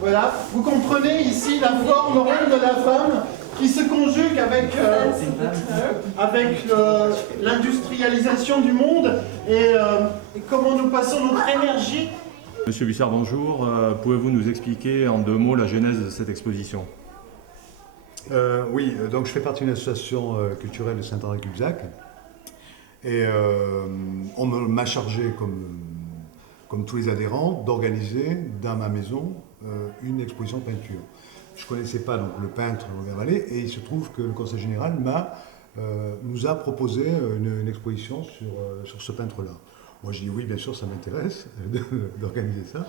Voilà, vous comprenez ici la forme ronde de la femme qui se conjugue avec l'industrialisation du monde et comment nous passons notre énergie. Monsieur Bussard, bonjour. Pouvez-vous nous expliquer en 2 mots la genèse de cette exposition? Oui, donc je fais partie d'une association culturelle de Saint-André-Cubzac et on m'a chargé, comme tous les adhérents, d'organiser dans ma maison une exposition de peinture. Je ne connaissais pas donc, le peintre Robert Vallée et il se trouve que le Conseil général nous a proposé une exposition sur ce peintre-là. Moi j'ai dit oui, bien sûr, ça m'intéresse d'organiser ça.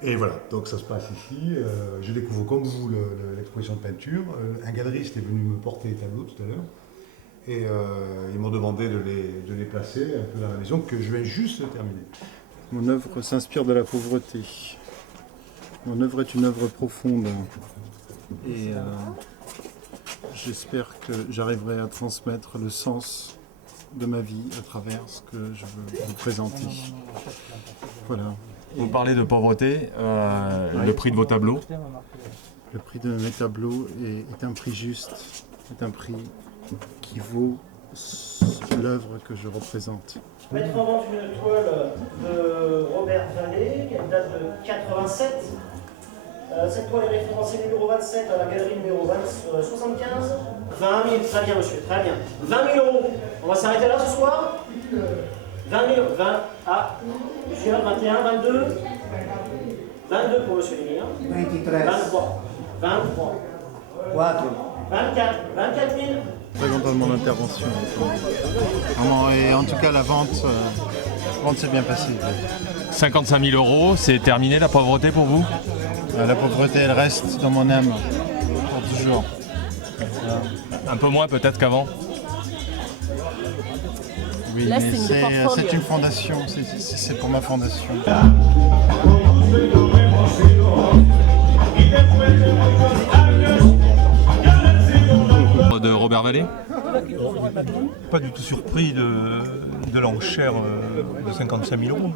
Et voilà, donc ça se passe ici. Je découvre comme vous l'exposition de peinture. Un galeriste est venu me porter les tableaux tout à l'heure. Et ils m'ont demandé de les placer un peu dans la maison que je viens juste de terminer. Mon œuvre s'inspire de la pauvreté. Mon œuvre est une œuvre profonde. Et j'espère que j'arriverai à transmettre le sens de ma vie à travers ce que je veux vous présenter. Voilà. Vous parlez de pauvreté, le prix de vos tableaux? Le prix de mes tableaux est un prix juste, est un prix qui vaut l'œuvre que je représente. Mettre en vente une toile de Robert Vallée, qui date de 87. Cette toile est référencée numéro 27 à la galerie numéro 75. 20 000, très bien monsieur, très bien. 20 000 euros. On va s'arrêter là ce soir. 20 000, 20, plusieurs, 21, 22. 22 pour monsieur Lémire. 23. 23. 4. 24. 24 000. Très content de mon intervention. Et en tout cas, la vente s'est bien passée. 55 000 euros, c'est terminé la pauvreté pour vous? La pauvreté, elle reste dans mon âme pour toujours. Voilà. Un peu moins peut-être qu'avant? Oui, là, mais c'est c'est une fondation, c'est pour ma fondation. De Robert Vallée? Pas du tout surpris de l'enchère de 55 000 euros.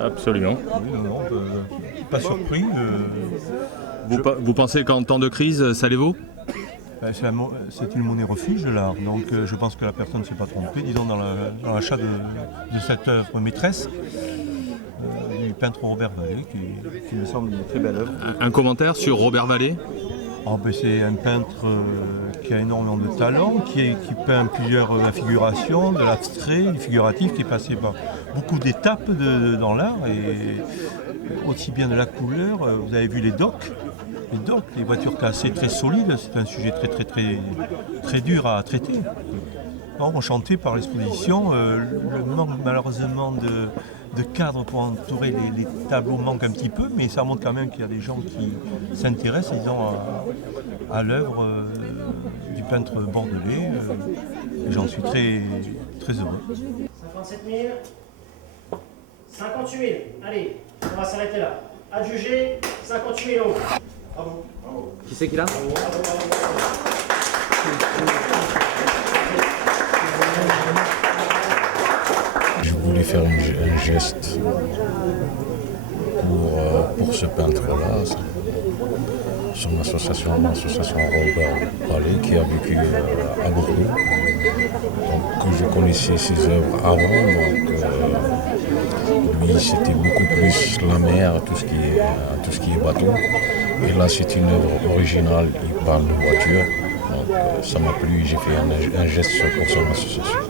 Absolument. Oui, non, pas surpris. Vous pensez qu'en temps de crise, ça les vaut? C'est une monnaie refuge l'art, donc je pense que la personne ne s'est pas trompée, disons, dans l'achat de cette œuvre maîtresse du peintre Robert Vallée, qui me semble une très belle œuvre. Un commentaire sur Robert Vallée? C'est un peintre qui a énormément de talent, qui peint plusieurs affigurations, de l'abstrait, du figuratif, qui est passé par beaucoup d'étapes dans l'art, et aussi bien de la couleur. Vous avez vu les docks, les voitures cassées très solides, c'est un sujet très dur à traiter. Alors, enchanté par l'exposition, le manque malheureusement de cadre pour entourer les tableaux manque un petit peu, mais ça montre quand même qu'il y a des gens qui s'intéressent, disons, à l'œuvre du peintre bordelais. Et j'en suis très heureux. 57 000. 58 000. Allez, on va s'arrêter là. Adjugé, 58 000 euros. Bravo. Qui c'est qui l'a? Je voulais faire un geste pour ce peintre-là, son association Robert Vallée, qui a vécu à Bordeaux. Donc, je connaissais ses œuvres avant, donc lui c'était beaucoup plus la mer, tout ce qui est bateau. Et là c'est une œuvre originale, il parle de voiture, donc ça m'a plu, j'ai fait un geste pour son association.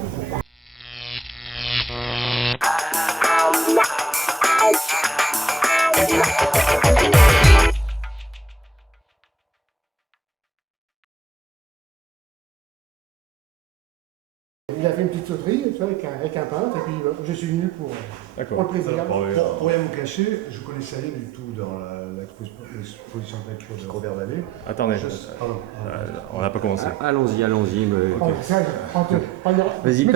Il a fait une petite sauterie tu vois, avec un peintre, et puis je suis venu pour le plaisir. Pour rien vous cacher, je ne connaissais rien du tout dans l'exposition de peinture de Robert Vallée. Attendez, on n'a pas commencé. Allons-y. Vas-y,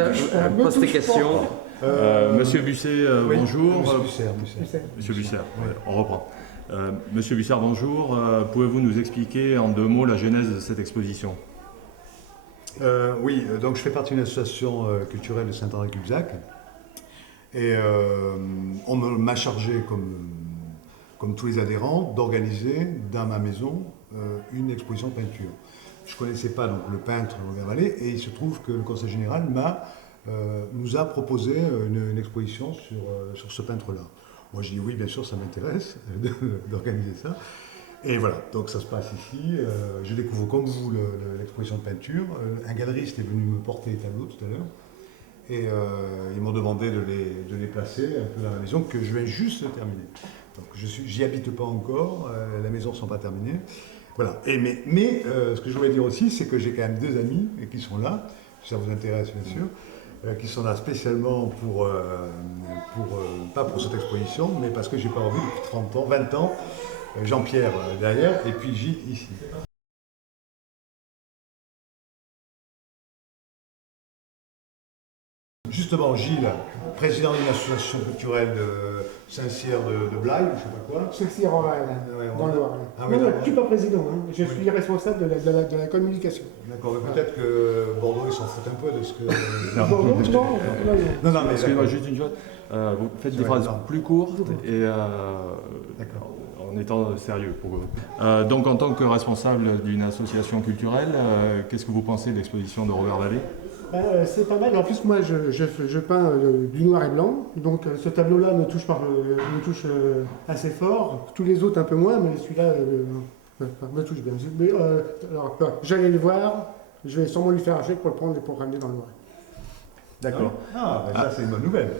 pose tes questions. Monsieur Busset, Oui, bonjour. Monsieur Bussard, ouais, on reprend. Monsieur Bussard, bonjour. Pouvez-vous nous expliquer en 2 mots la genèse de cette exposition? Oui, donc je fais partie d'une association culturelle de Saint-André-Cubzac et on m'a chargé, comme comme tous les adhérents, d'organiser dans ma maison une exposition de peinture. Je ne connaissais pas donc, le peintre Robert Vallée et il se trouve que le Conseil général nous a proposé une exposition sur ce peintre-là. Moi j'ai dit oui, bien sûr, ça m'intéresse d'organiser ça. Et voilà, donc ça se passe ici. Je découvre comme vous l'exposition de peinture. Un galeriste est venu me porter les tableaux tout à l'heure. Et ils m'ont demandé de les placer un peu dans la maison que je viens juste de terminer. Donc j'y habite pas encore, la maison ne sont pas terminées. Voilà. Mais ce que je voulais dire aussi, c'est que j'ai quand même 2 amis qui sont là, si ça vous intéresse bien sûr, qui sont là spécialement pas pour cette exposition, mais parce que j'ai pas revu depuis 30 ans, 20 ans, Jean-Pierre derrière, et puis Gilles ici. Justement, Gilles, président d'une association culturelle de Saint-Cyr de Blaye, je ne sais pas quoi. Saint-Cyr en Loire, dans le Loire. Ah, oui, non, je ne suis pas président, hein. Je suis responsable de la communication. D'accord, mais peut-être que Bordeaux, ils s'en foutent un peu de ce que... Bordeaux, non, mais excusez-moi, juste une chose. Vous faites des phrases plus courtes et en étant sérieux. Donc, en tant que responsable d'une association culturelle, qu'est-ce que vous pensez de l'exposition de Robert Vallée? C'est pas mal. En plus, moi, je peins du noir et blanc. Donc, ce tableau-là me touche, assez fort. Tous les autres, un peu moins, mais celui-là me touche bien. Alors, j'allais le voir. Je vais sûrement lui faire un chèque pour le prendre et pour ramener dans le noir. D'accord. Ça, c'est une bonne nouvelle.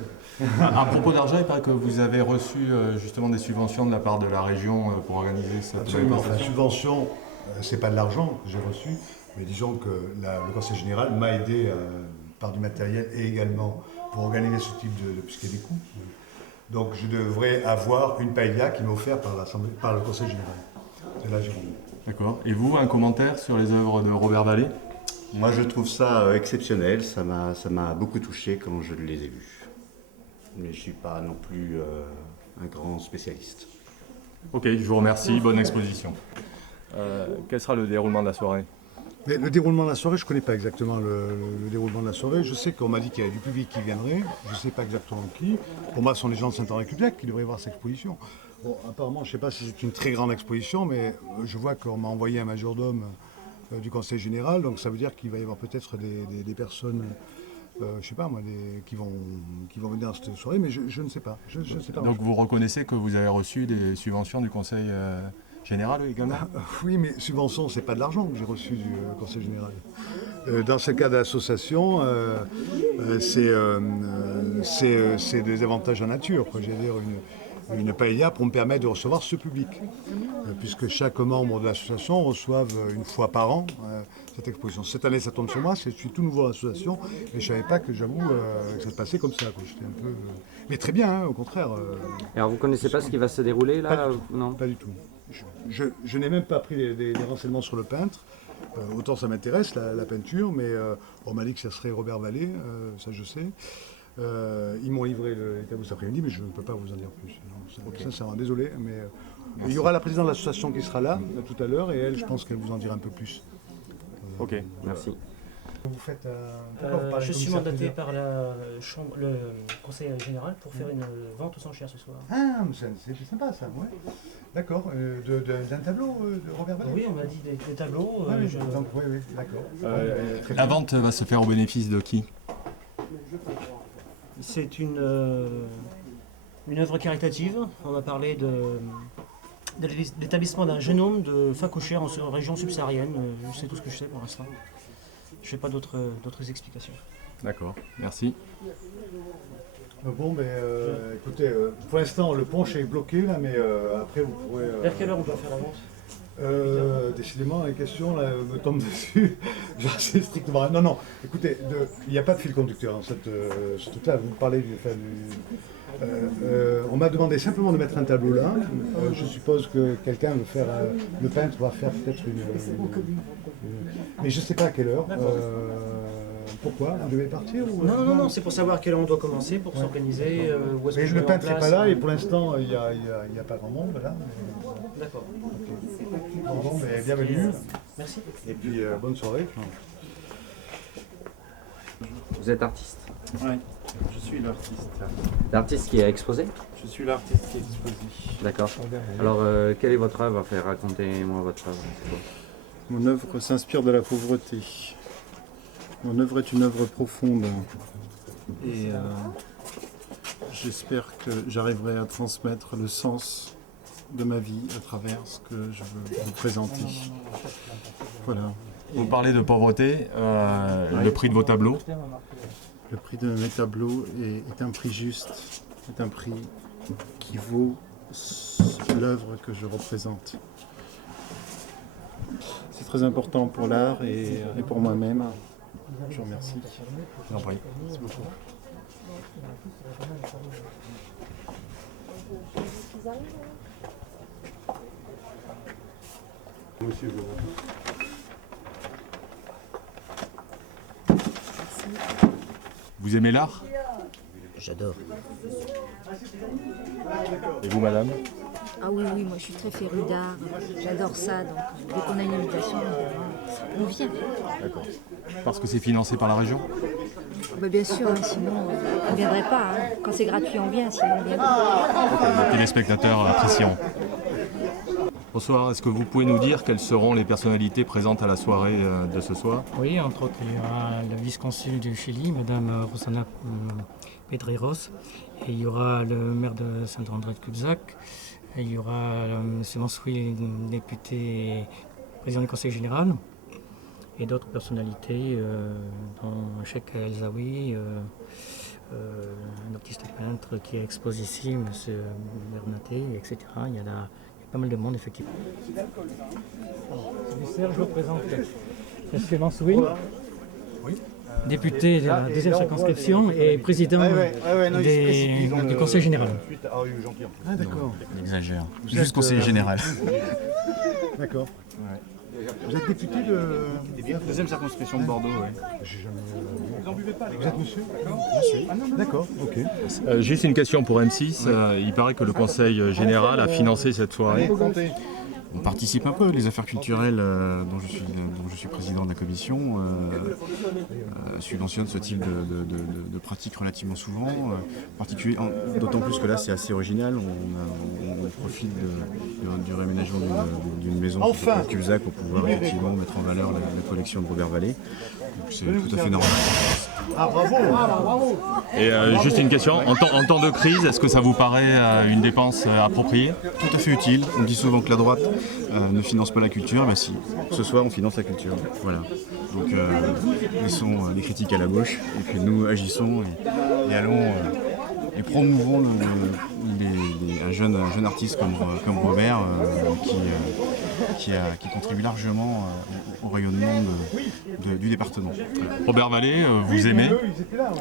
À propos d'argent, il paraît que vous avez reçu justement des subventions de la part de la région pour organiser cette Absolument. Enfin, subvention, c'est pas de l'argent que j'ai reçu. Mais disons que le Conseil général m'a aidé par du matériel et également pour organiser ce type puisqu'il y a des coûts. Donc je devrais avoir une paella qui m'est offerte par le Conseil général de la Gironde. D'accord. Et vous, un commentaire sur les œuvres de Robert Vallée? Moi je trouve ça exceptionnel, ça m'a beaucoup touché quand je les ai vus. Mais je ne suis pas non plus un grand spécialiste. Ok, je vous remercie, bonne exposition. Quel sera le déroulement de la soirée? Mais le déroulement de la soirée, je ne connais pas exactement le déroulement de la soirée. Je sais qu'on m'a dit qu'il y avait du public qui viendrait. Je ne sais pas exactement qui. Pour moi, ce sont les gens de Saint-Henri-Cubliac qui devraient voir cette exposition. Bon, apparemment, je ne sais pas si c'est une très grande exposition, mais je vois qu'on m'a envoyé un majordome du Conseil général. Donc ça veut dire qu'il va y avoir peut-être des personnes, je ne sais pas moi, qui vont venir dans cette soirée, mais je ne sais pas. Je ne sais pas. Donc vous reconnaissez que vous avez reçu des subventions du Conseil général également? Oui, mais subvention, c'est pas de l'argent que j'ai reçu du Conseil général. Dans ce cas d'association, c'est des avantages en nature. J'ai dire une paella pour me permettre de recevoir ce public. Puisque chaque membre de l'association reçoive une fois par an cette exposition. Cette année, ça tombe sur moi, je suis tout nouveau à l'association et je ne savais pas que, j'avoue, que ça se passait comme ça. J'étais un peu... Mais très bien, hein, au contraire. Alors vous ne connaissez pas ce qui va se dérouler là? Non, pas du tout. Je n'ai même pas pris des renseignements sur le peintre. Autant ça m'intéresse, la peinture, mais on m'a dit que ça serait Robert Vallée, ça je sais. Ils m'ont livré les tableaux cet après-midi, mais je ne peux pas vous en dire plus. Sincèrement, désolé, mais il y aura la présidente de l'association qui sera là tout à l'heure, et elle, je pense qu'elle vous en dira un peu plus. Ok, merci. Vous faites, je suis mandaté par le Conseil général pour faire une vente aux enchères ce soir. Ah, c'est sympa ça, ouais. D'accord, d'un tableau de Robert Vallée? Oui, on m'a dit des tableaux. Donc, oui, d'accord. La vente va se faire au bénéfice de qui? C'est une œuvre caritative. On m'a parlé de l'établissement d'un jeune homme de Facochère en région subsaharienne. C'est tout ce que je sais pour l'instant. Je n'ai pas d'autres explications. D'accord, merci. Bon, mais écoutez, pour l'instant, le punch est bloqué, là, mais après, vous pourrez... Vers quelle heure on doit faire la vente? Décidément, les questions là, me tombent dessus. C'est strictement... Non, écoutez, il n'y a pas de fil conducteur dans ce truc-là. Vous parlez du... on m'a demandé simplement de mettre un tableau là. Je suppose que quelqu'un veut faire... le peintre va faire peut-être une... Mais je ne sais pas à quelle heure. Pourquoi? Vous devez partir ou... Non, c'est pour savoir à quelle heure on doit commencer, pour s'organiser. Mais le peintre n'est pas là et pour l'instant, il n'y a pas grand monde là. D'accord. Bon, mais bienvenue. Merci. Et puis, bonne soirée. Vous êtes artiste? Oui, je suis l'artiste. L'artiste qui est exposé? Je suis l'artiste qui est exposé. D'accord. Alors, quelle est votre œuvre? Racontez-moi votre œuvre. Mon œuvre s'inspire de la pauvreté. Mon œuvre est une œuvre profonde. Et j'espère que j'arriverai à transmettre le sens de ma vie à travers ce que je veux vous présenter. Voilà. Vous parlez de pauvreté, le prix de vos tableaux? Le prix de mes tableaux est un prix juste, est un prix qui vaut l'œuvre que je représente. C'est très important pour l'art et pour moi-même. Je vous remercie. Je vous en prie. Merci beaucoup. Vous aimez l'art? J'adore. Et vous, madame? Ah oui, oui, moi je suis très férue d'art. J'adore ça, donc dès qu'on a une invitation, on vient. D'accord. Parce que c'est financé par la région? Bah, bien sûr, hein, sinon on ne viendrait pas. Hein. Quand c'est gratuit, on vient, sinon on vient pas. Les téléspectateurs apprécieront. Bonsoir, est-ce que vous pouvez nous dire quelles seront les personnalités présentes à la soirée de ce soir? Oui, entre autres, il y aura la vice-consul du Chili, Madame Rosana Pedreros, et il y aura le maire de Saint-André-de-Cubzac, et il y aura M. Mansoui, député et président du Conseil général, et d'autres personnalités, dont Cheikh El-Zawi, un artiste peintre qui expose ici, M. Bernaté, etc. Il y a pas mal de monde, effectivement. Je vous présente M. Mansoui, député de la deuxième circonscription et président du Conseil général. Ah d'accord. Il exagère. Juste conseiller général. D'accord. Ouais. Vous êtes député de... Deuxième circonscription de Bordeaux, oui. Vous êtes monsieur? D'accord, ok. Juste une question pour M6. Il paraît que le Conseil général a financé cette soirée. On participe un peu. Les affaires culturelles, dont je suis président de la commission, subventionnent ce type de pratiques relativement souvent. D'autant plus que là, c'est assez original. On profite du réaménagement d'une maison à Cubzac pour pouvoir effectivement mettre en valeur la collection de Robert Vallée. C'est tout à fait normal. Ah bravo! Et juste une question, en temps de crise, est-ce que ça vous paraît une dépense appropriée? Tout à fait utile. On dit souvent que la droite ne finance pas la culture. Bah si, ce soir on finance la culture. Voilà. Donc laissons les critiques à la gauche et puis nous agissons et allons et promouvons un jeune artiste comme Robert qui contribue largement au rayonnement du département. Robert Vallée, vous aimez?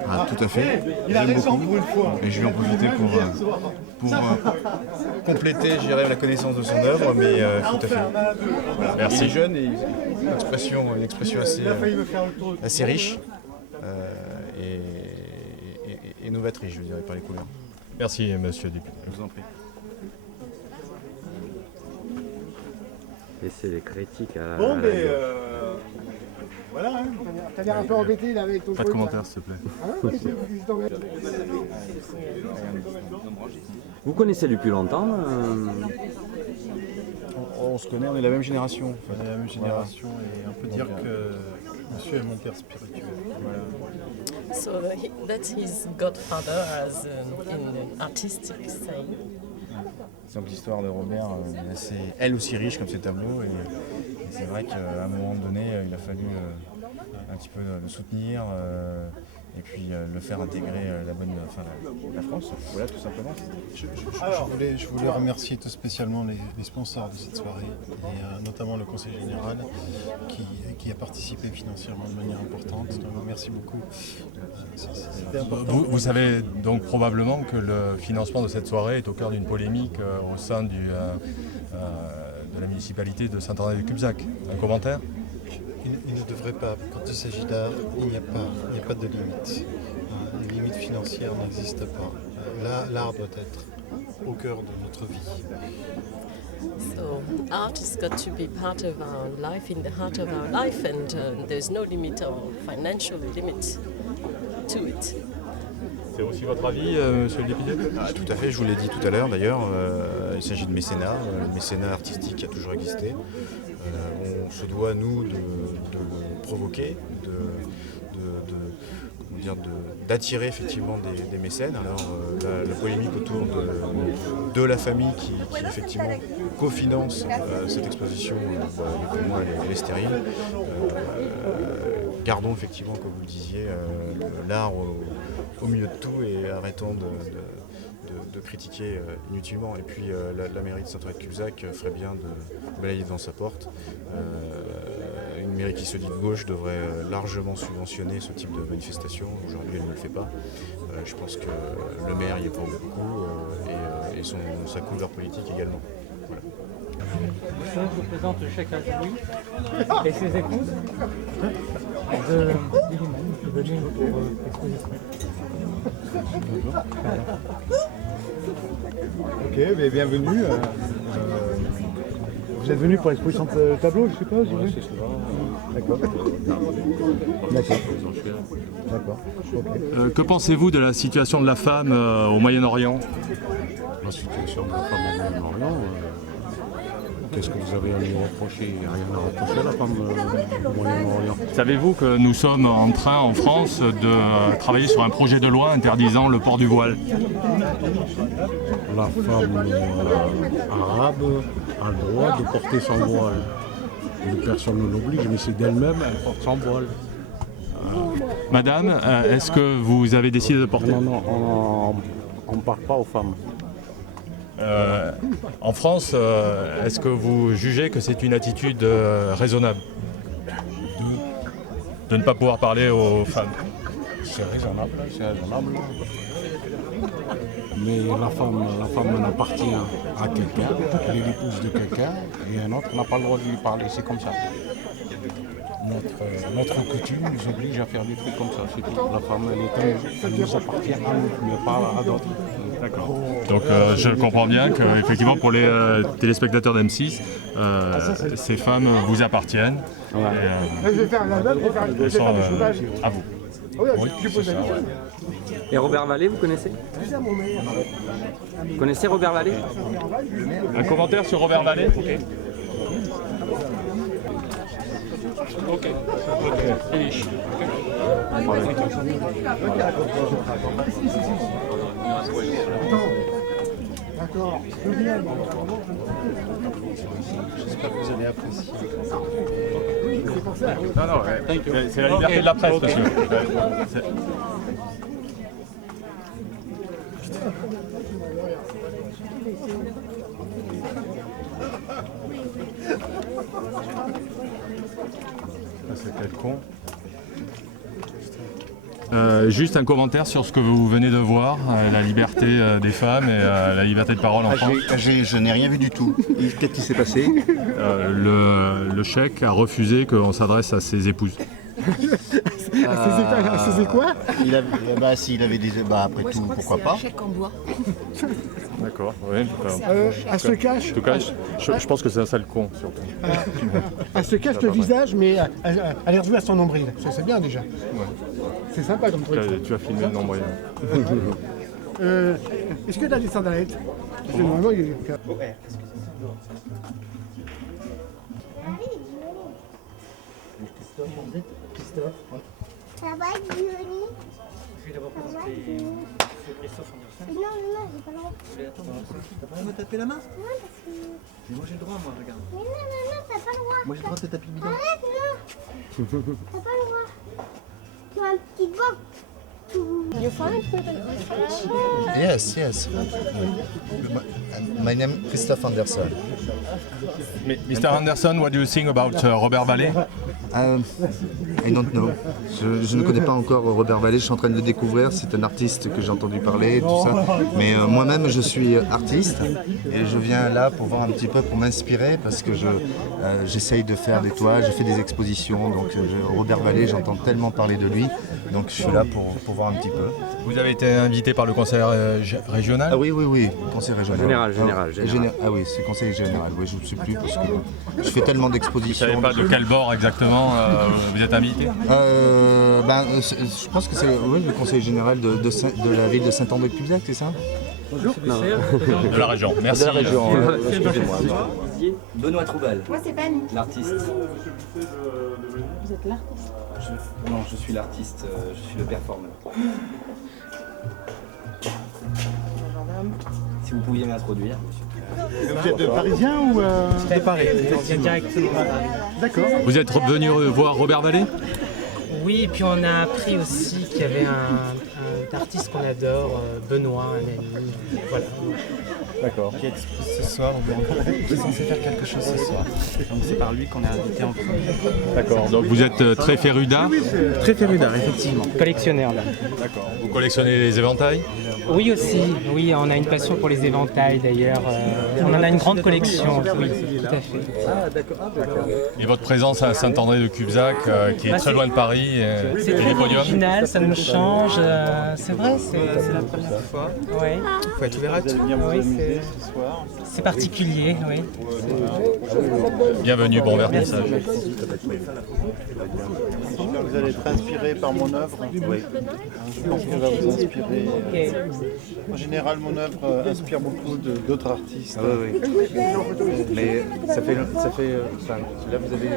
Ah, tout à fait. J'aime beaucoup. Et je vais en profiter pour compléter, je dirais, la connaissance de son œuvre, mais tout à fait. Voilà. Merci. Il est jeune et une expression assez riche et novatrice, je dirais, par les couleurs. Merci, monsieur le député. Je vous en prie. Et c'est les critiques à Bon, la mais voilà, hein. T'as l'air un peu embêté là avec ton... Pas de commentaires, s'il te plaît. Vous connaissez depuis longtemps On se connaît, on est la même génération. En fait. On est la même génération et on peut dire que monsieur est mon père spirituel. Voilà. So that's his godfather as in artistic saying. Donc l'histoire de Robert est assez, elle aussi riche comme ses tableaux et c'est vrai qu'à un moment donné il a fallu un petit peu le soutenir et puis le faire intégrer la France. Voilà tout simplement. Je voulais remercier tout spécialement les sponsors de cette soirée et notamment le Conseil général qui a participé financièrement de manière importante. Donc, merci beaucoup. C'était important. Vous savez donc probablement que le financement de cette soirée est au cœur d'une polémique au sein de la municipalité de Saint-André-de-Cubzac. Un commentaire? Il ne devrait pas, quand il s'agit d'art, il n'y a pas de limite. Les limites financières n'existent pas. L'art doit être au cœur de notre vie. So art has got to be part of our life, in the heart of our life, and there's no limit or financial limit to it. C'est aussi votre avis, monsieur le député? Tout à fait, je vous l'ai dit tout à l'heure d'ailleurs, il s'agit de mécénat. Le mécénat artistique a toujours existé. On se doit, nous, de le provoquer, d'attirer effectivement des mécènes. Alors la polémique autour de la famille qui effectivement cofinance cette exposition, pour moi elle est stérile. Gardons effectivement, comme vous le disiez, l'art au milieu de tout et arrêtons de critiquer inutilement. Et puis la mairie de Saint-André-de-Cubzac ferait bien de balayer devant sa porte. Une mairie qui se dit de gauche devrait largement subventionner ce type de manifestation. Aujourd'hui, elle ne le fait pas. Je pense que le maire y est pour beaucoup et sa couleur politique également. Voilà. Je vous présente le chèque à Louis et ses épouses de Lille pour l'exposition. Ok, mais bienvenue. Vous êtes venu pour l'exposition de tableau, je suppose? Oui, c'est ça. D'accord. D'accord. Okay. Que pensez-vous de la situation de la femme au Moyen-Orient? La situation de la femme au Moyen-Orient, qu'est-ce que vous avez à lui reprocher? Il n'y a rien à reprocher à la femme au Moyen-Orient. Savez-vous que nous sommes en train, en France, de travailler sur un projet de loi interdisant le port du voile? La femme arabe a le droit de porter son voile. Personne ne l'oblige, mais c'est d'elle-même, elle porte son voile. Madame, est-ce que vous avez décidé de porter? Non, on ne parle pas aux femmes. En France, est-ce que vous jugez que c'est une attitude raisonnable de ne pas pouvoir parler aux femmes? C'est raisonnable, Mais la femme appartient à quelqu'un, elle est l'épouse de quelqu'un, et un autre n'a pas le droit de lui parler, c'est comme ça. Notre coutume nous oblige à faire des trucs comme ça, c'est tout. La femme, elle nous appartient à nous, mais pas à d'autres. D'accord. Donc je comprends bien que effectivement pour les téléspectateurs d'M6, ces femmes vous appartiennent. Ouais. Je vais faire la dame, je vais faire le cheval. À vous. Oui, je pose la question. Et Robert Vallée, vous connaissez? Vous connaissez Robert Vallée? Un commentaire sur Robert Vallée? Ok. Finish. D'accord. J'espère que vous avez apprécié. Non, c'est la liberté de la presse, monsieur. C'est quel con. Juste un commentaire sur ce que vous venez de voir, la liberté des femmes et la liberté de parole en France. Je n'ai rien vu du tout. Qu'est-ce qui s'est passé? Le chèque a refusé qu'on s'adresse à ses épouses. C'est quoi? Il avait des... après tout, pourquoi pas? Un chèque en bois. D'accord, oui. Elle se cache. En tout cas, je pense que c'est un sale con, surtout. Elle se cache le visage, mais elle est revue à son nombril. C'est bien déjà. Ouais. C'est sympa comme truc. Tu as filmé le nombril. Est-ce que tu as des sandalettes? Normalement, il est... Christophe. Ça va, Johnny? Je vais d'abord présenter Christophe Andersen. Non, j'ai pas le droit. Je vais attendre. T'as pas le droit de me taper la main? Non, parce que... Mais moi j'ai le droit, moi, regarde. Mais non, t'as pas le droit. Moi j'ai le droit de te taper le bidon. Arrête, non. T'as pas le droit. Tu as un petit doigt. You find French? Yes. My name is Christophe Andersen. Mr. Anderson, what do you think about Robert Vallée? I don't know. Je ne connais pas encore Robert Vallée, je suis en train de le découvrir. C'est un artiste que j'ai entendu parler, tout ça. Mais moi-même, je suis artiste et je viens là pour voir un petit peu, pour m'inspirer parce que j'essaye de faire des toiles, je fais des expositions. Donc Robert Vallée, j'entends tellement parler de lui. Donc je suis là pour voir un petit peu. Vous avez été invité par le conseil régional? Ah oui, conseil régional. général. Ah oui, c'est conseiller général. Oui, je ne sais plus parce que je fais tellement d'expositions. Vous ne savez pas de quel bord exactement vous êtes invité? Je pense que c'est le conseiller général de la ville de Saint-André-de-Cubzac, c'est ça? Non. De la région. Merci. De la région. Excusez-moi. Benoît Troubal. Moi, c'est pas nous. L'artiste. Vous êtes l'artiste? Non, je suis l'artiste, je suis le performeur. Si vous pouviez m'introduire, monsieur. Vous êtes parisien ou De Paris, on vient directement. D'accord. Vous êtes venu voir Robert Vallée? Oui, et puis on a appris aussi qu'il y avait un artiste qu'on adore, Benoît, un ami. Voilà. D'accord. Qui expose ce soir, on est censé faire quelque chose ce soir. Donc c'est par lui qu'on a invité en premier. D'accord. Donc vous êtes très féru d'art? Très féru d'art, effectivement. Collectionneur là. D'accord. Vous collectionnez les éventails? Oui aussi, oui, on a une passion pour les éventails d'ailleurs. On en a une grande collection, oui, tout à fait. Ah d'accord. Et votre présence à Saint-André-de-Cubzac, qui est très loin de Paris, c'est et très les podiums? original, ça nous change, c'est vrai, c'est la première fois. Oui. Il faut être ouvert à tout. C'est particulier, oui. Bienvenue, bon vernissage. Vous allez être inspiré par mon œuvre. Oui. Je pense qu'elle va vous inspirer. En général, mon œuvre inspire beaucoup d'autres artistes. Ah oui. Mais ça fait enfin, là vous avez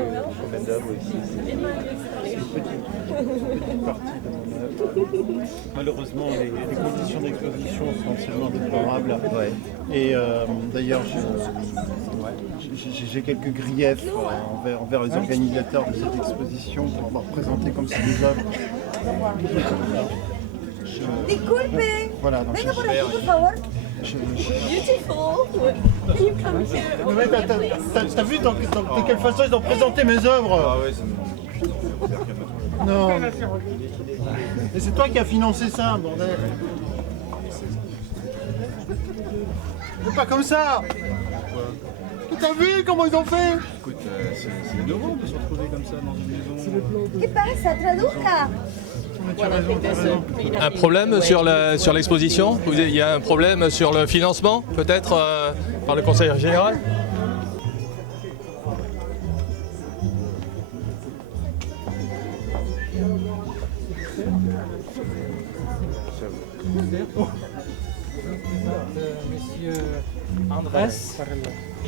combien d'œuvres ici? C'est une petite partie de mon œuvre. Malheureusement, les conditions d'exposition sont absolument déplorables. Ouais. Et d'ailleurs, j'ai quelques griefs envers les organisateurs de cette exposition pour avoir présenté comme ça des œuvres. Disculpe. Voilà, donc Venga por aquí, por favor. Beautiful. Can you come here? Mais t'as vu de quelle façon ils ont présenté mes œuvres? Ah ouais, ça me... Non. Et c'est toi qui as financé ça, bordel. C'est pas comme ça. T'as vu comment ils ont fait? Écoute, c'est innovant de se retrouver comme ça dans une maison. ¿Qué pasa? Traduzca. Un problème sur l'exposition? Il y a un problème sur le financement, peut-être, par le conseil général? Monsieur Andrés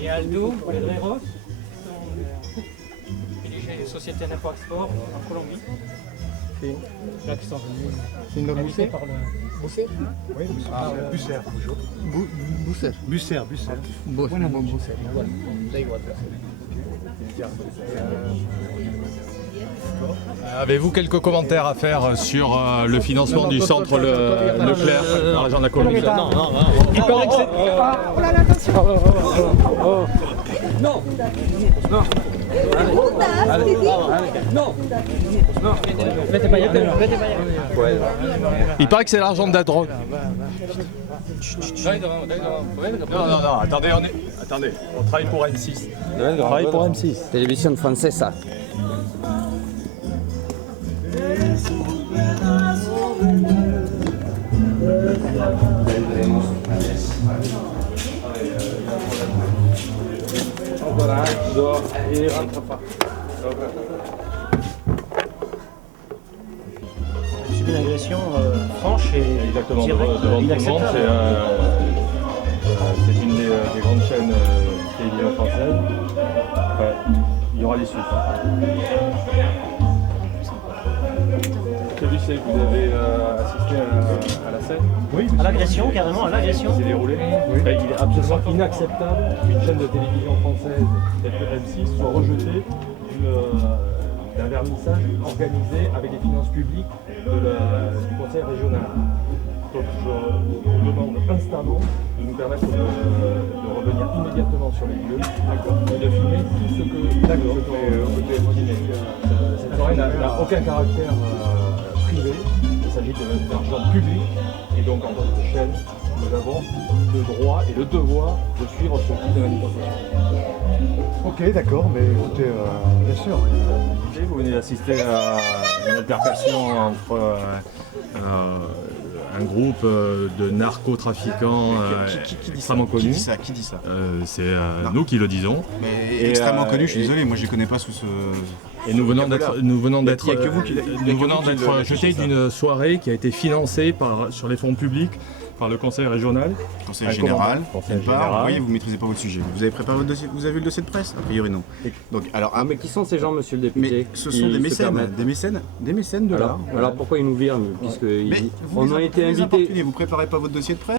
et Aldo Pedreros, PDG de Société d'Import-Export en Colombie. Là qui sont venus. C'est une Bousset par le Bousset? Oui, Busser. Busser. Busser. Bueno, Busser. Igual. Da igual. Avez-vous quelques commentaires à faire sur le financement du centre Leclerc dans la région de la Colombie? Non. Il paraît que c'est... Oh là là, attention. Non. Il paraît que c'est l'argent de la drogue. Non, attendez, on travaille pour M6. On travaille pour M6. Télévision française. J'ai subi une agression franche et Exactement, directe, devant tout le monde, inacceptable. c'est une des grandes chaînes télévision françaises. Enfin, il y aura des suites. Celui c'est que vous avez assisté à la scène? Oui, à l'agression, carrément, à l'agression. Qui s'est déroulé. Oui. Il est absolument inacceptable qu'une chaîne de télévision française, telle que M6, soit rejetée d'un vernissage organisé avec les finances publiques du conseil régional. Donc je vous demande instamment de nous permettre de revenir immédiatement sur les lieux et de filmer tout ce que vous pouvez filmer. Cette soirée n'a aucun caractère privé, il s'agit d'argent public et donc en tant que chaîne, nous avons le droit et le devoir de suivre ce type de manifestation. Ok, d'accord, mais écoutez, bien sûr. Vous venez d'assister à une altercation entre un groupe de narcotrafiquants extrêmement connus. Qui dit ça C'est nous qui le disons. Mais extrêmement connu, je suis désolé, moi je ne les connais pas sous ce... Et nous venons d'être jetés d'une soirée qui a été financée sur les fonds publics par le conseil régional. Conseil général, d'une part, oui, vous ne maîtrisez pas votre sujet. Vous avez préparé votre dossier, vous avez vu le dossier de presse? A priori non. Donc, alors, mais qui sont ces gens, monsieur le député? Mais ce sont des mécènes de l'art. Alors pourquoi ils nous virent, puisqu'on a été invités? Vous préparez pas votre dossier de presse?